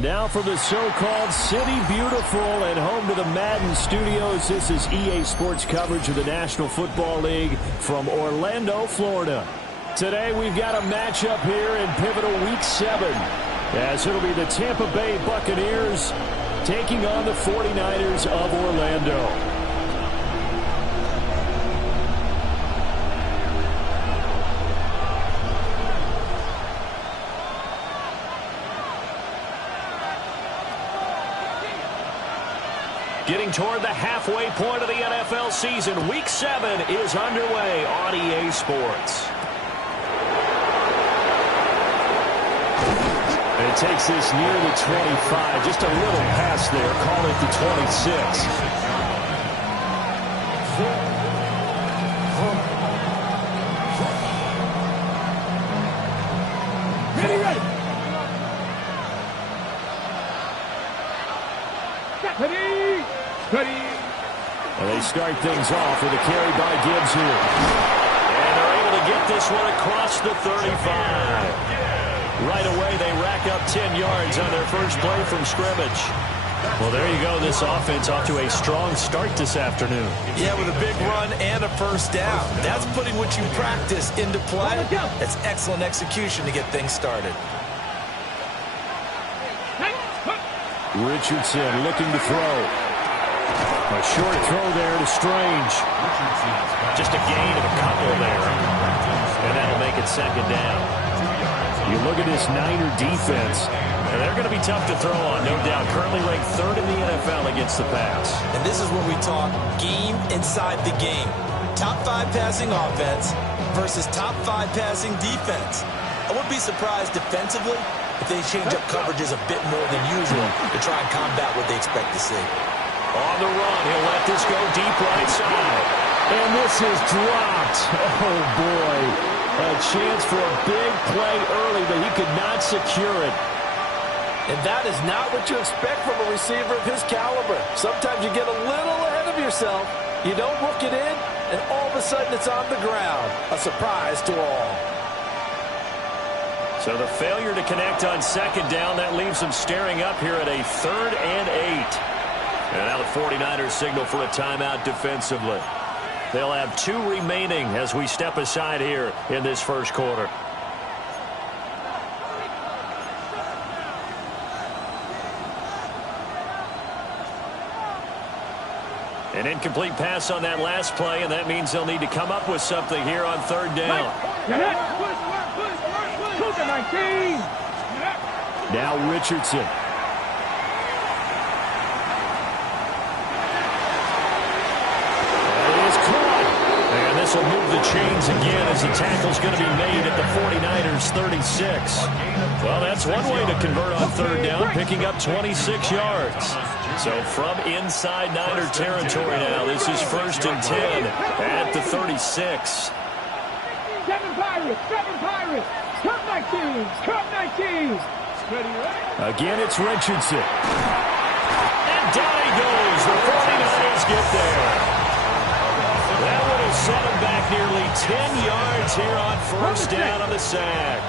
Now for the so-called City Beautiful and home to the Madden Studios. This is EA Sports coverage of the National Football League from Orlando, Florida. Today we've got a matchup here in pivotal Week 7, as it'll be the Tampa Bay Buccaneers taking on the 49ers of Orlando. Getting toward the halfway point of the NFL season, Week 7 is underway on EA Sports. And it takes this near the 25, just a little past there, call it the 26. Ready. And they start things off with a carry by Gibbs here. And they're able to get this one across the 35. Right away, they rack up 10 yards on their first play from scrimmage. Well, there you go. This offense off to a strong start this afternoon. Yeah, with a big run and a first down. That's putting what you practice into play. That's excellent execution to get things started. Richardson looking to throw. A short throw there to Strange. Just a gain of a couple there. And that'll make it second down. You look at this Niner defense, and they're going to be tough to throw on, no doubt. Currently ranked 3rd in the NFL against the pass. And this is what we talk game inside the game. Top 5 passing offense versus top 5 passing defense. I wouldn't be surprised defensively if they change up coverages a bit more than usual to try and combat what they expect to see. On the run, he'll let this go deep right side. And this is dropped. Oh, boy. A chance for a big play early, but he could not secure it. And that is not what you expect from a receiver of his caliber. Sometimes you get a little ahead of yourself. You don't hook it in, and all of a sudden it's on the ground. A surprise to all. So the failure to connect on second down, that leaves them staring up here at a 3rd and 8. And now the 49ers signal for a timeout defensively. They'll have 2 remaining as we step aside here in this first quarter. An incomplete pass on that last play, and that means they'll need to come up with something here on 3rd down. Now Richardson. This will move the chains again as the tackle's going to be made at the 49ers 36. Well, that's one way to convert on 3rd down, picking up 26 yards. So from inside Niner territory now, this is 1st and 10 at the 36. 7 Pirates, Cup 19. Again, it's Richardson. And down he goes. The 49ers get there. That would have set him back nearly 10 yards here on 1st down on the sack.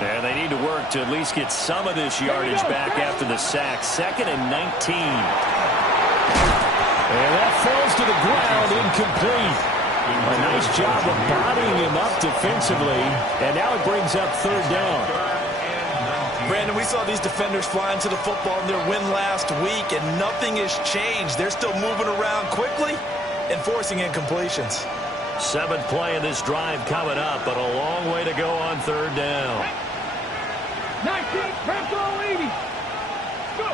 And they need to work to at least get some of this yardage back after the sack. 2nd and 19. And that falls to the ground, incomplete. A nice job of bodying him up defensively. And now it brings up 3rd down. Brandon, we saw these defenders flying to the football in their win last week, and nothing has changed. They're still moving around quickly and forcing incompletions. 7th play of this drive coming up, but a long way to go on 3rd down. 19, Pepco 80. Go.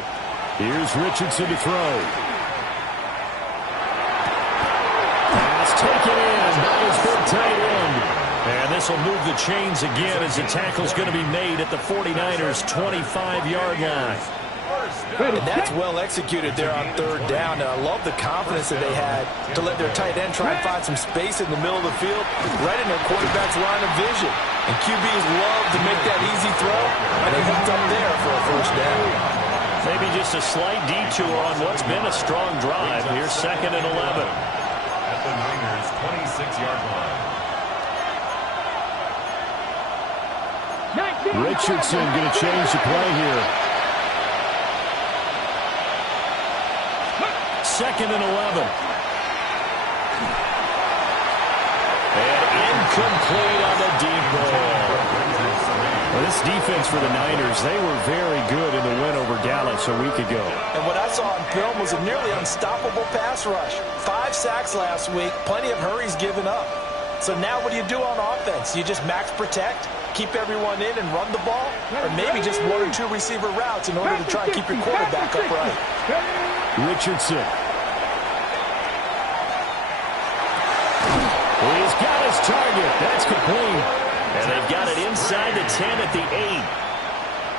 Here's Richardson to throw. Pass taken in by his big tight end. And this will move the chains again as the tackle's going to be made at the 49ers' 25-yard line. And that's well executed there on 3rd down. And I love the confidence that they had to let their tight end try and find some space in the middle of the field, right in their quarterback's line of vision. And QBs love to make that easy throw, and they hooked up there for a 1st down. Maybe just a slight detour on what's been a strong drive. Here's 2nd and 11. At the Niners' 26-yard line. Richardson going to change the play here. 2nd and 11. And incomplete on the deep ball. Well, this defense for the Niners, they were very good in the win over Dallas a week ago. And what I saw on film was a nearly unstoppable pass rush. 5 sacks last week, plenty of hurries given up. So now what do you do on offense? You just max protect, keep everyone in and run the ball? Or maybe just 1 or 2 receiver routes in order to try and keep your quarterback upright? Richardson. He's got his target. That's complete. And they've got it inside the 10 at the 8.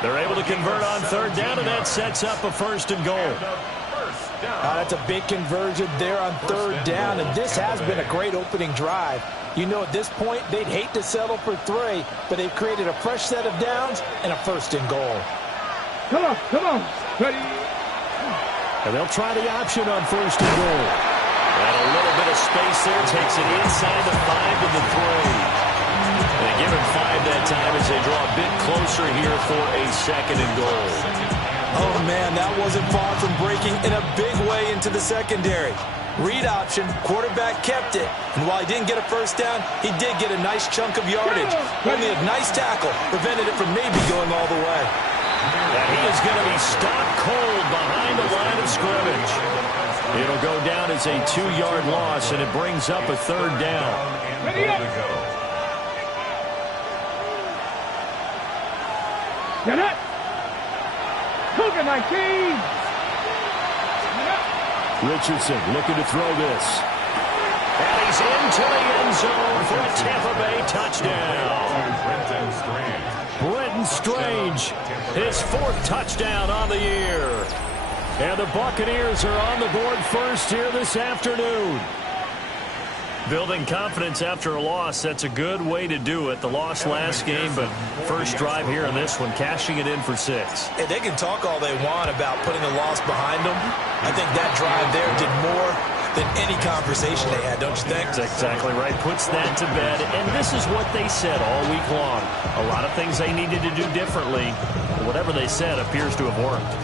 They're able to convert on 3rd down, and that sets up a 1st and goal. That's a big conversion there on 3rd down, and this has been a great opening drive. You know, at this point, they'd hate to settle for 3, but they've created a fresh set of downs and a 1st and goal. Come on. Ready? And they'll try the option on 1st and goal. And a little bit of space there takes it inside the 5 to the 3. They give him 5 that time as they draw a bit closer here for a 2nd and goal. Oh, man, that wasn't far from breaking in a big way into the secondary. Read option, quarterback kept it. And while he didn't get a 1st down, he did get a nice chunk of yardage. Only a nice tackle prevented it from maybe going all the way. And he is going to be stopped cold behind the line of scrimmage. It'll go down as a 2-yard loss, and it brings up a 3rd down. Ready up. Get up. Cougar 19. Richardson looking to throw this. And he's into the end zone for a Tampa Bay touchdown. Brenton Strange, his 4th touchdown on the year. And the Buccaneers are on the board first here this afternoon. Building confidence after a loss, that's a good way to do it. The loss last game, but first drive here in this one, cashing it in for 6. And they can talk all they want about putting a loss behind them. I think that drive there did more than any conversation they had, don't you think? That's exactly right. Puts that to bed. And this is what they said all week long. A lot of things they needed to do differently. Whatever they said appears to have worked.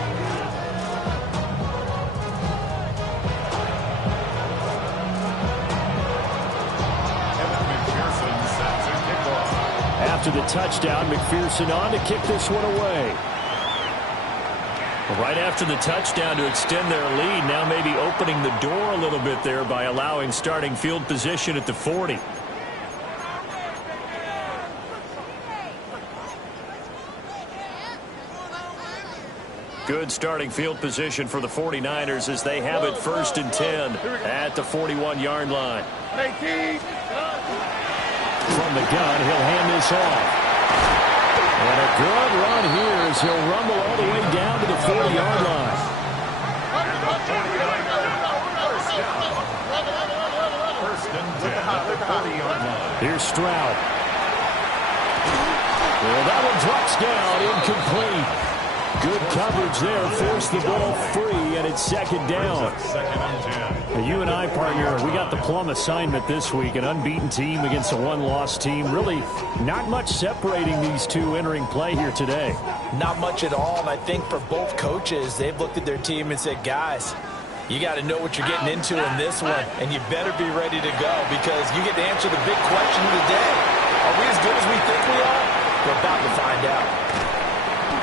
After the touchdown, McPherson on to kick this one away. Right after the touchdown to extend their lead, now maybe opening the door a little bit there by allowing starting field position at the 40. Good starting field position for the 49ers as they have it 1st and 10 at the 41-yard line. 18. From the gun, he'll hand this off. And a good run here as he'll rumble all the way down to the 40-yard line. Here's Stroud. Well, that one drops down, incomplete. Good coverage there, forced the ball free, and it's 2nd down. You and I, partner, we got the plum assignment this week, an unbeaten team against a 1-loss team. Really not much separating these two entering play here today. Not much at all, and I think for both coaches, they've looked at their team and said, guys, you got to know what you're getting into in this one, and you better be ready to go because you get to answer the big question of the day. Are we as good as we think we are? We're about to find out.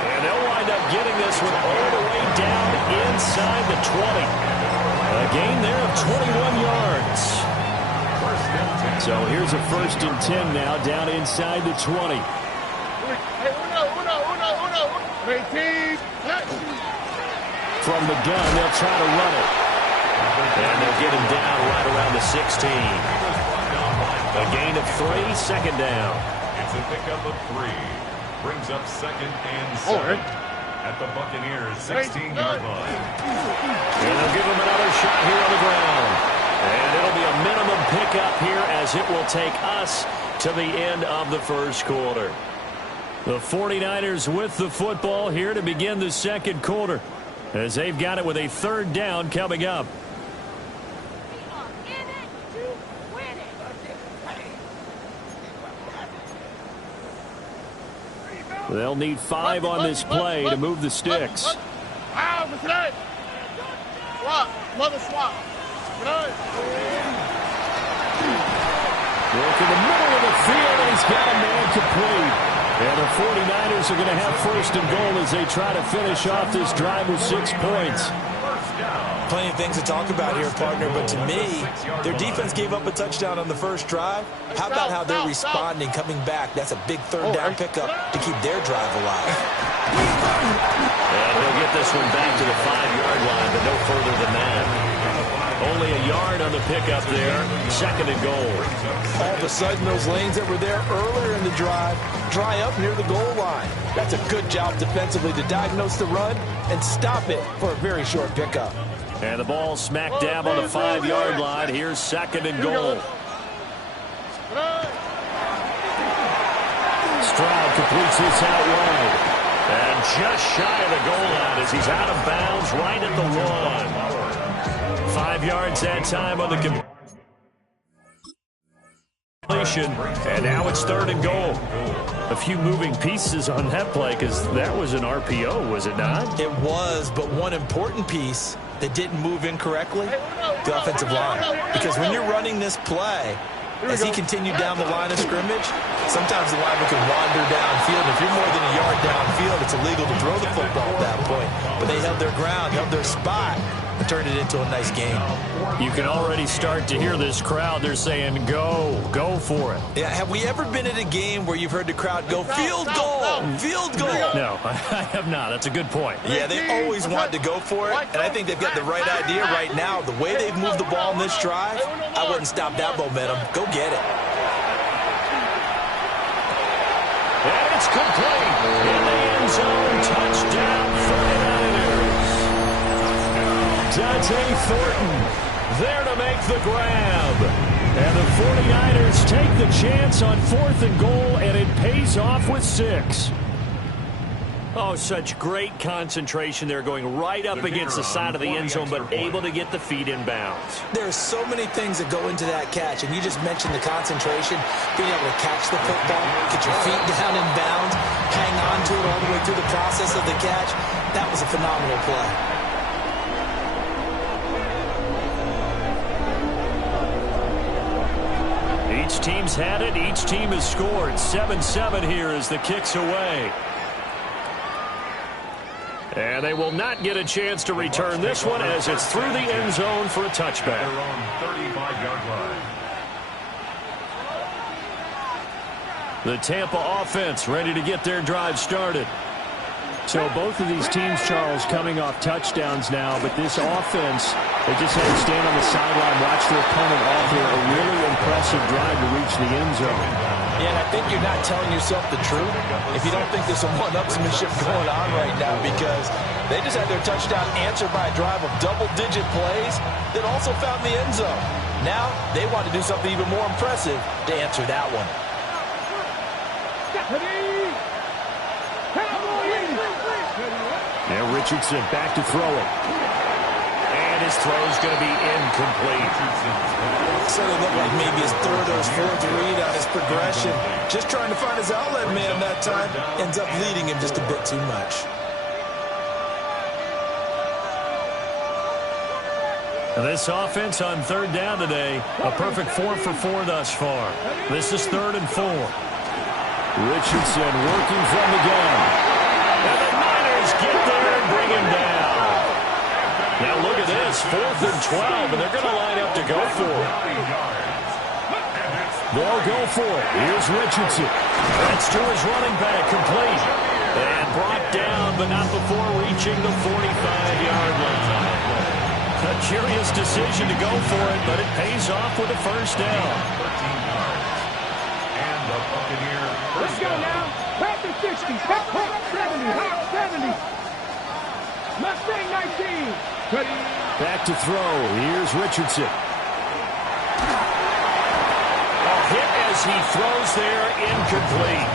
And they'll wind up getting this one all the way down inside the 20. A gain there of 21 yards. So here's a 1st and 10 now down inside the 20. 18. From the gun, they'll try to run it. And they'll get him down right around the 16. A gain of 3, 2nd down. It's a pickup of 3. Brings up 2nd and 7 at the Buccaneers' 16-yard line. And they'll give him another shot here on the ground. And it'll be a minimum pickup here as it will take us to the end of the 1st quarter. The 49ers with the football here to begin the 2nd quarter as they've got it with a 3rd down coming up. They'll need 5 on this play to move the sticks. Swap. Mother swap. Good. Work in the middle of the field, and he's got a man complete. And the 49ers are going to have first and goal as they try to finish off this drive with 6 points. Plenty of things to talk about here, partner, but to me, their defense gave up a touchdown on the first drive. How about how they're responding, coming back? That's a big third down pickup to keep their drive alive. And they'll get this one back to the 5-yard line, but no further than that. Only a yard on the pickup there. Second and goal. All of a sudden, those lanes that were there earlier in the drive dry up near the goal line. That's a good job defensively to diagnose the run and stop it for a very short pickup. And the ball smack dab on the 5-yard line. Here's second and goal. Stroud completes this out wide. And just shy of the goal line as he's out of bounds right at the 1. 5 yards that time on the completion. And now it's third and goal. A few moving pieces on that play because that was an RPO, was it not? It was, but one important piece that didn't move incorrectly, the offensive line. Because when you're running this play, as he continued down the line of scrimmage, sometimes the lineman can wander downfield. If you're more than a yard downfield, it's illegal to throw the football at that point. But they held their ground, held their spot, and turned it into a nice game. You can already start to hear this crowd. They're saying, go for it. Yeah, have we ever been at a game where you've heard the crowd go, field goal, field goal? No, I have not. That's a good point. Yeah, they always want to go for it, and I think they've got the right idea right now. The way they've moved the ball in this drive, I wouldn't stop that momentum. Go get it. And it's complete. In the end zone, touchdown 49ers. Dante Thornton there to make the grab. And the 49ers take the chance on 4th and goal, and it pays off with 6. Oh, such great concentration there, going right up against the side of the end zone, but able to get the feet in bounds. There's so many things that go into that catch, and you just mentioned the concentration, being able to catch the football, get your feet down in bounds, hang on to it all the way through the process of the catch. That was a phenomenal play. Each team's had it. Each team has scored. 7-7 here as the kick's away. And they will not get a chance to return this one as it's through the end zone for a touchback. They're on 35-yard line. The Tampa offense ready to get their drive started. So both of these teams, Charles, coming off touchdowns now, but this offense, they just had to stand on the sideline, watch their opponent offer a really impressive drive to reach the end zone. Yeah, and I think you're not telling yourself the truth if you don't think there's some one-upsmanship going on right now, because they just had their touchdown answered by a drive of double-digit plays that also found the end zone. Now they want to do something even more impressive to answer that one. Now Richardson back to throw it. And his throw's going to be incomplete. So it looked like maybe his third or his fourth read on his progression. Just trying to find his outlet man that time. Ends up leading him just a bit too much. This offense on third down today, a perfect 4 for 4 thus far. This is 3rd and 4. Richardson working from the gun. And the Niners get there and bring him down. Now look at this, 4th and 12, and they're going to line up to go for it. They'll go for it. Here's Richardson. That's to his running back, complete. And brought down, but not before reaching the 45-yard line. A curious decision to go for it, but it pays off with a first down. 13 yards. And the Buccaneer Let's go now. Back to 60. Back to 70. 70. Mustang 19. Ready. Back to throw. Here's Richardson. A hit as he throws there, incomplete.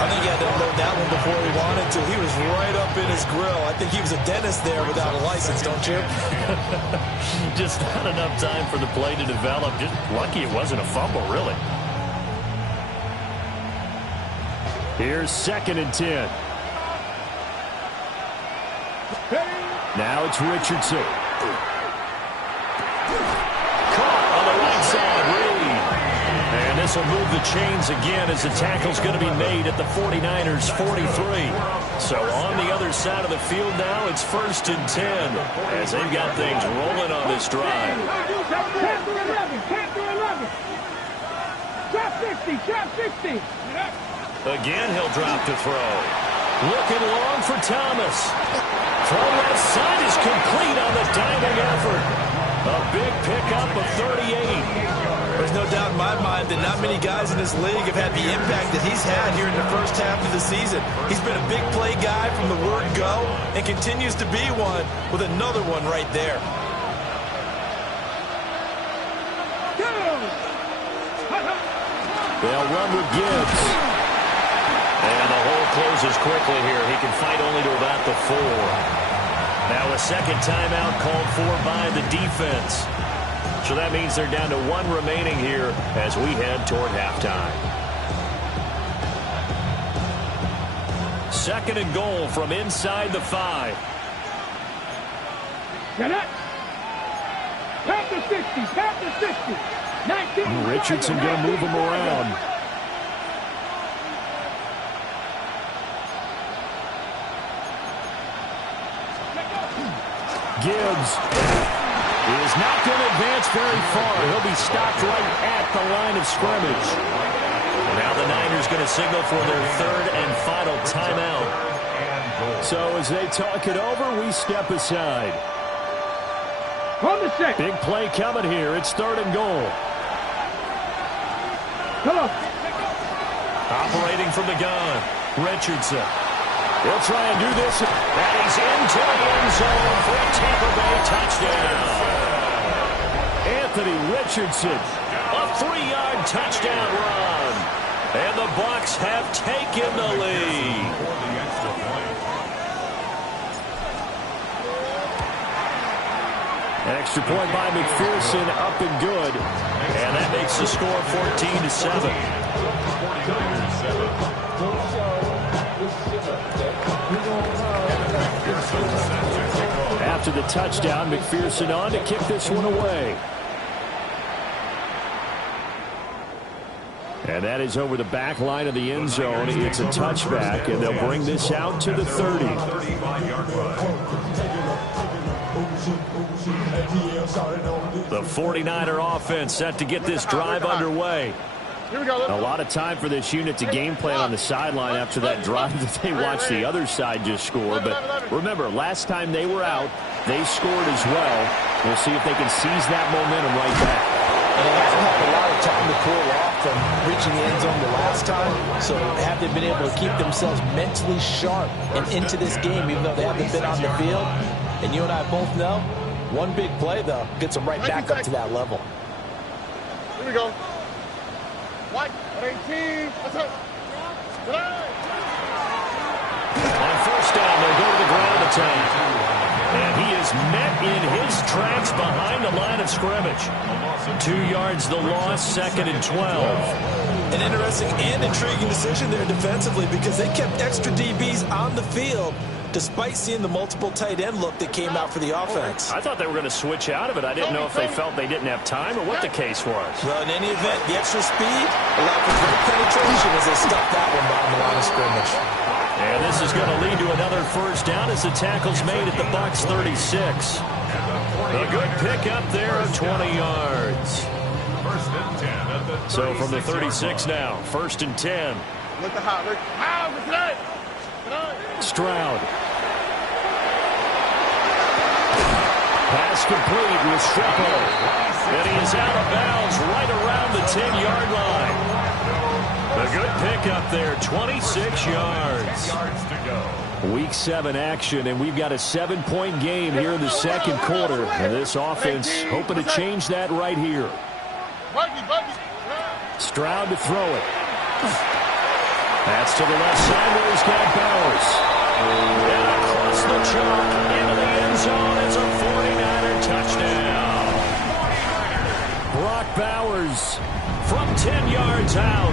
I think he had to unload that one before he wanted to. He was right up in his grill. I think he was a dentist there without a license, don't you? Just not enough time for the play to develop. Just lucky it wasn't a fumble, really. Here's 2nd and 10. Now it's Richardson. Caught on the right side, Reed. And this will move the chains again as the tackle's going to be made at the 49ers 43. So on the other side of the field now, it's 1st and 10 as they've got things rolling on this drive. 10 through 11, 10 through 11. Drop 60, drop 60. Again, he'll drop to throw. Looking long for Thomas. Throw left side is complete on the diving effort. A big pickup of 38. There's no doubt in my mind that not many guys in this league have had the impact that he's had here in the first half of the season. He's been a big play guy from the word go and continues to be one with another one right there. They'll run with Gibbs. And the hole closes quickly here. He can fight only to about the 4. Now a second timeout called for by the defense. So that means they're down to 1 remaining here as we head toward halftime. 2nd and goal from inside the 5. Get it. Tap to 60, tap to 60. 19. Richardson going to move him around. Gibbs is not going to advance very far. He'll be stopped right at the line of scrimmage. Now the Niners going to signal for their 3rd and final timeout. So as they talk it over, we step aside. On the 6. Big play coming here. It's 3rd and goal. Come on. Operating from the gun, Richardson. He'll try and do this, and he's into the end zone for a Tampa Bay touchdown. Anthony Richardson, a 3-yard touchdown run. And the Bucs have taken the lead. Extra point by McPherson, up and good. And that makes the score 14-7. After the touchdown, McPherson on to kick this one away. And that is over the back line of the end zone. It's a touchback, and they'll bring this out to the 30. The 49er offense set to get this drive underway. A lot of time for this unit to game plan on the sideline after that drive that they watched the other side just score. But remember, last time they were out, they scored as well. We'll see if they can seize that momentum right back. And they haven't had a lot of time to cool off from reaching the end zone the last time. So have they been able to keep themselves mentally sharp and into this game, even though they haven't been on the field? And you and I both know, one big play, though, gets them right back up to that level. Here we go. White, 18. Let's go. On first down, they'll go to the ground attack. And he is met in his tracks behind the line of scrimmage. 2 yards the loss, 2nd and 12. An interesting and intriguing decision there defensively because they kept extra DBs on the field despite seeing the multiple tight end look that came out for the offense. I thought they were going to switch out of it. I didn't know if they felt they didn't have time or what the case was. Well, in any event, the extra speed allowed for great penetration as they stuffed that one behind the line of scrimmage. And this is going to lead to another first down as the tackle's made at the Bucs 36. A good pickup there of 20 yards. So from the 36 now, 1st and 10. Look the hot. Look. Tonight. Stroud. Pass complete with Streppo. And he is out of bounds right around the 10-yard line. A good pickup there, 26 yards. Week 7 action, and we've got a 7-point game here in the second quarter. And this offense hoping to change that right here. Stroud to throw it. That's to the left side where he's got Bowers. And across the chalk into the end zone. It's a 49er touchdown. Brock Bowers from 10 yards out.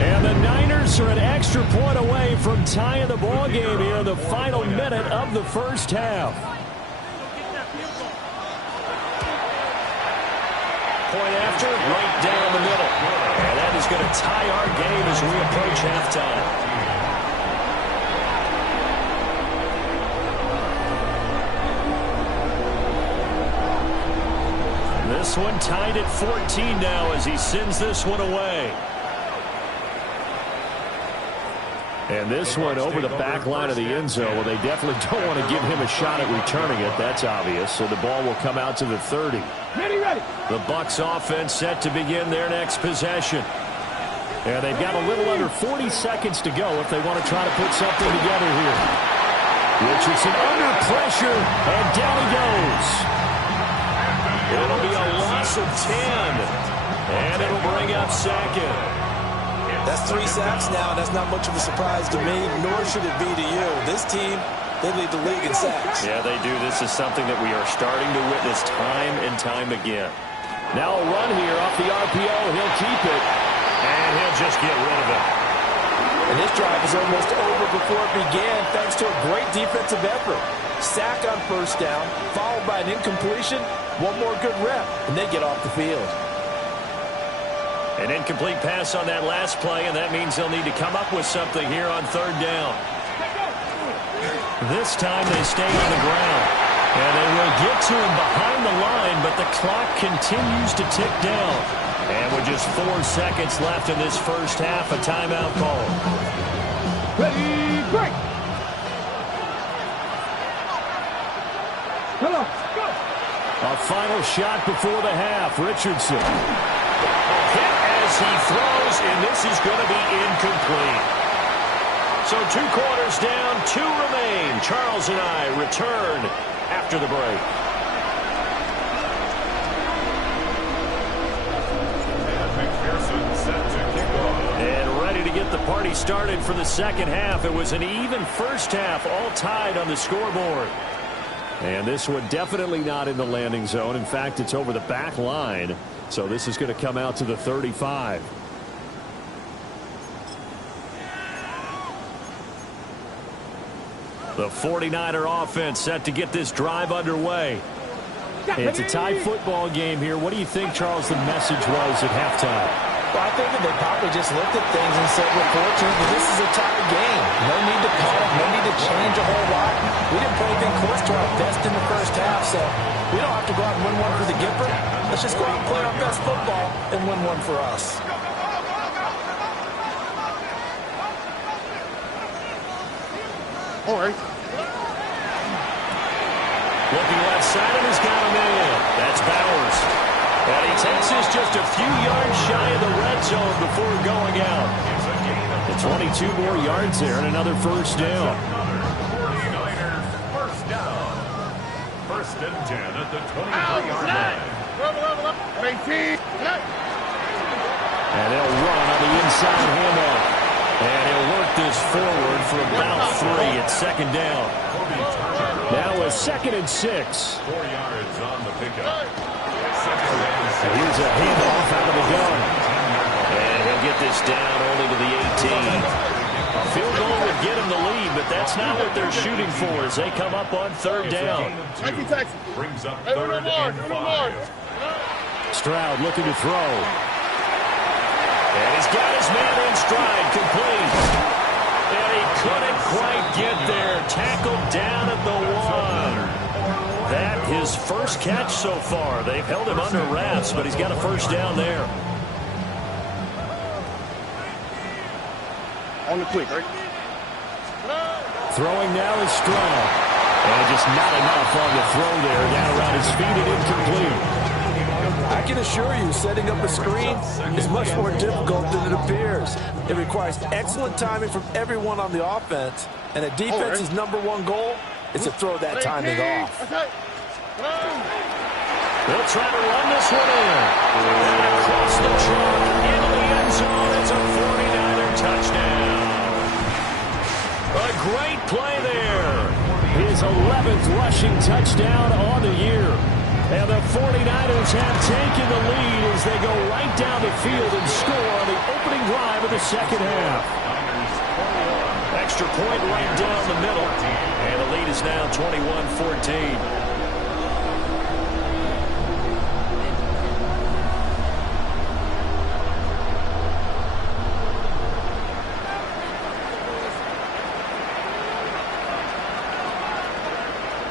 And the Niners are an extra point away from tying the ball game here in the final minute of the first half. Point after, right down the middle. And that is going to tie our game as we approach halftime. This one tied at 14 now as he sends this one away. And this one over the back line of the end zone. Well, they definitely don't want to give him a shot at returning it. That's obvious. So the ball will come out to the 30. Ready. The Bucs offense set to begin their next possession. And they've got a little under 40 seconds to go if they want to try to put something together here. Richardson under pressure, and down he goes. It'll be a loss of 10, and it'll bring up second. That's 3 sacks now, and that's not much of a surprise to me, nor should it be to you. This team, they lead the league in sacks. Yeah, they do. This is something that we are starting to witness time and time again. Now a run here off the RPO. He'll keep it, and he'll just get rid of it. And this drive is almost over before it began, thanks to a great defensive effort. Sack on first down, followed by an incompletion. One more good rep, and they get off the field. An incomplete pass on that last play, and that means they'll need to come up with something here on third down. This time they stay on the ground, and they will get to him behind the line, but the clock continues to tick down. And with just 4 seconds left in this first half, a timeout call. Ready, break. Hello, go. A final shot before the half. Richardson. A hit as he throws, and this is going to be incomplete. So 2 quarters down, 2 remain. Charles and I return after the break. And ready to get the party started for the second half. It was an even first half, all tied on the scoreboard. And this one definitely not in the landing zone. In fact, it's over the back line. So this is going to come out to the 35. The 49er offense set to get this drive underway. It's a tied football game here. What do you think, Charles, the message was at halftime? Well, I think that they probably just looked at things and said, we're fortunate that this is a tie game. No need to panic, no need to change a whole lot. We didn't play anything close to our best in the first half, so we don't have to go out and win one for the Gipper. Let's just go out and play our best football and win one for us. All right. Looking left side, and he's got him in. That's Bowers. And he takes us just a few yards shy of the red zone before going out. The 22 more yards there and another first down. 49ers first down. First and 10 at the 23-yard line. 18. And they'll run on the inside handoff. And he'll work this forward for about 3 at second down. Now a 2nd and 6. 4 yards on the pickup. And here's a handoff out of the gun. And he'll get this down only to the 18. A field goal would get him the lead, but that's not what they're shooting for as they come up on third down. Brings up third and 5. Stroud looking to throw. And he's got his man in stride, complete. And he couldn't quite get there. Tackled down at the 1. That his first catch so far. They've held him under wraps, but he's got a first down there. On the quick, right? Throwing now is Stroud. And just not enough on the throw there. Down around his feet and incomplete. I can assure you, setting up a screen is much more difficult than it appears. It requires excellent timing from everyone on the offense, and a defense's #1 goal is to throw that timing off. They'll try to run this one in. And across the trunk into the end zone. It's a 49er touchdown. A great play there. His 11th rushing touchdown on the year. And the 49ers have taken the lead as they go right down the field and score on the opening drive of the second half. Extra point right down the middle. And the lead is now 21-14.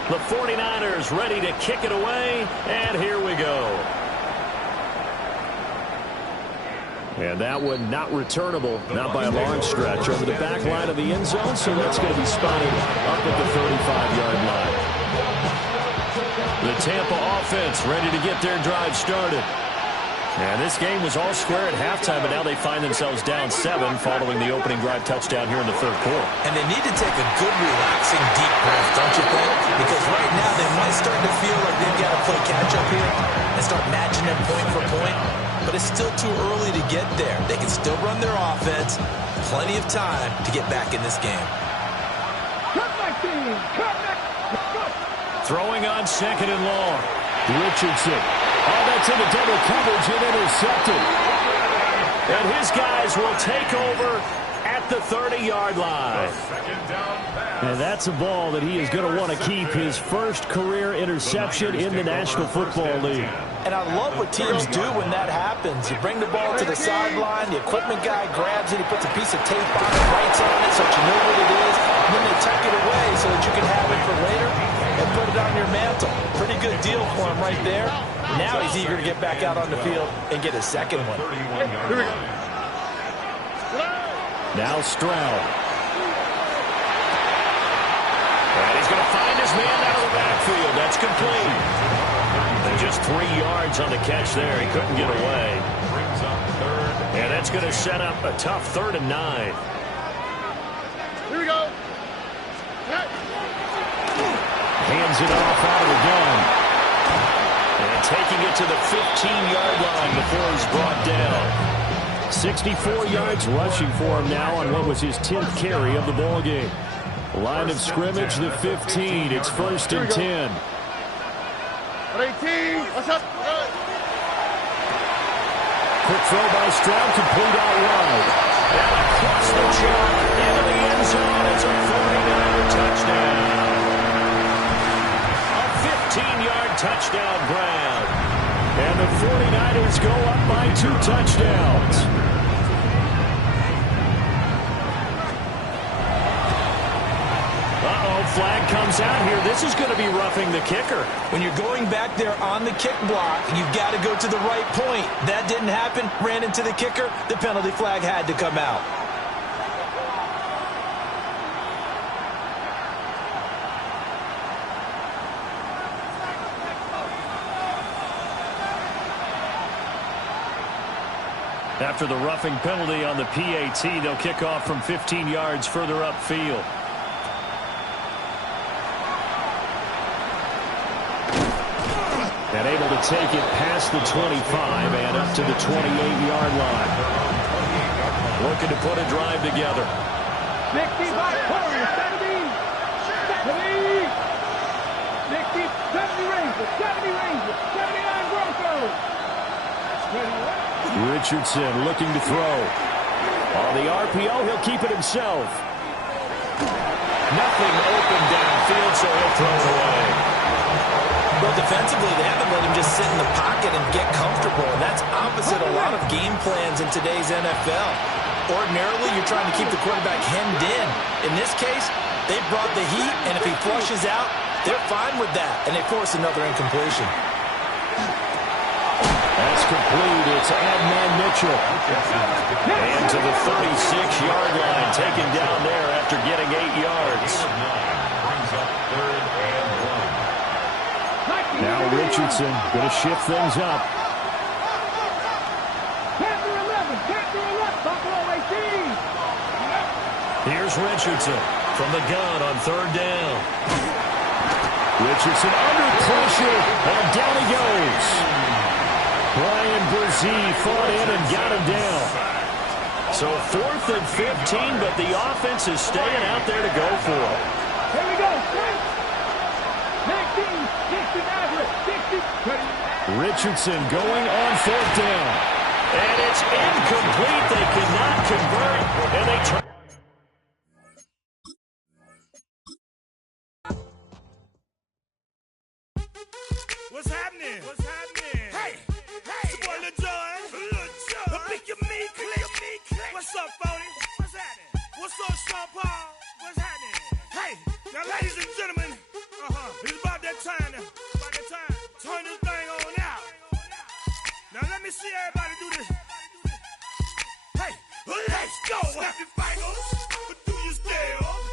The 49ers ready to kick it away, and here we go. And that one not returnable, not by a long stretch, over the back line of the end zone, so that's going to be spotted up at the 35-yard line. The Tampa offense ready to get their drive started. And this game was all square at halftime, but now they find themselves down 7 following the opening drive touchdown here in the third quarter. And they need to take a good, relaxing, deep breath, don't you think? Because right now they might start to feel like they've got to play catch-up here and start matching them point for point. But it's still too early to get there. They can still run their offense. Plenty of time to get back in this game. Throwing on second and long. Richardson. Oh, that's into double coverage and intercepted. And his guys will take over at the 30-yard line. And that's a ball that he is going to want to keep, his first career interception in the National Football League. And I love what teams do when that happens. You bring the ball to the sideline, the equipment guy grabs it, he puts a piece of tape on it, writes on it so that you know what it is, and then they tuck it away so that you can have it for later and put it on your mantle. Pretty good deal for him right there. Now he's eager to get back out on the field and get his second one. Now Stroud. And he's going to find his man out of the backfield. That's complete. And just 3 yards on the catch there. He couldn't get away. And that's going to set up a tough 3rd and 9. Here we go. Hands it off out of the gun. And taking it to the 15-yard line before he's brought down. 64 yards rushing for him now on what was his 10th carry of the ball game. Line of scrimmage, the 15. It's 1st and 10. 18. What's up? Quick throw by Stroud, complete out wide. And across the chalk into the end zone. It's a 49er touchdown. A 15-yard touchdown grab. And the 49ers go up by 2 touchdowns. Flag comes out here. This is going to be roughing the kicker. When you're going back there on the kick block, you've got to go to the right point. That didn't happen. Ran into the kicker. The penalty flag had to come out. After the roughing penalty on the PAT, they'll kick off from 15 yards further upfield. And able to take it past the 25 and up to the 28-yard line. Looking to put a drive together. 65, 70, 70 Rangers, 70 Rangers, 79 Broncos. Richardson looking to throw. On the RPO, he'll keep it himself. Nothing open downfield, so he'll throw it away. Well, defensively, they haven't let him just sit in the pocket and get comfortable, and that's opposite a lot of game plans in today's NFL. Ordinarily, you're trying to keep the quarterback hemmed in. In this case, they brought the heat, and if he flushes out, they're fine with that, and they force another incompletion. That's complete. It's Adnan Mitchell. And to the 36-yard line, taken down there after getting 8 yards. Now Richardson going to shift things up. Panther 11, Buffalo 18. Here's Richardson from the gun on 3rd down. Richardson under pressure, and down he goes. Brian Brzee fought in and got him down. So 4th and 15, but the offense is staying out there to go for it. Here we go, 19, 60, 60. Richardson going on 4th down. And it's incomplete. They cannot convert, and they try. What's happening? What's happening? Hey, it's your boy Lil Jon. The Pick Your Me Click. What's up, Phony? What's happening? What's up, Sean Paul? What's happening? Hey, now ladies and gentlemen, it's see everybody do this. Hey, let's go. Happy fingers, but do you still?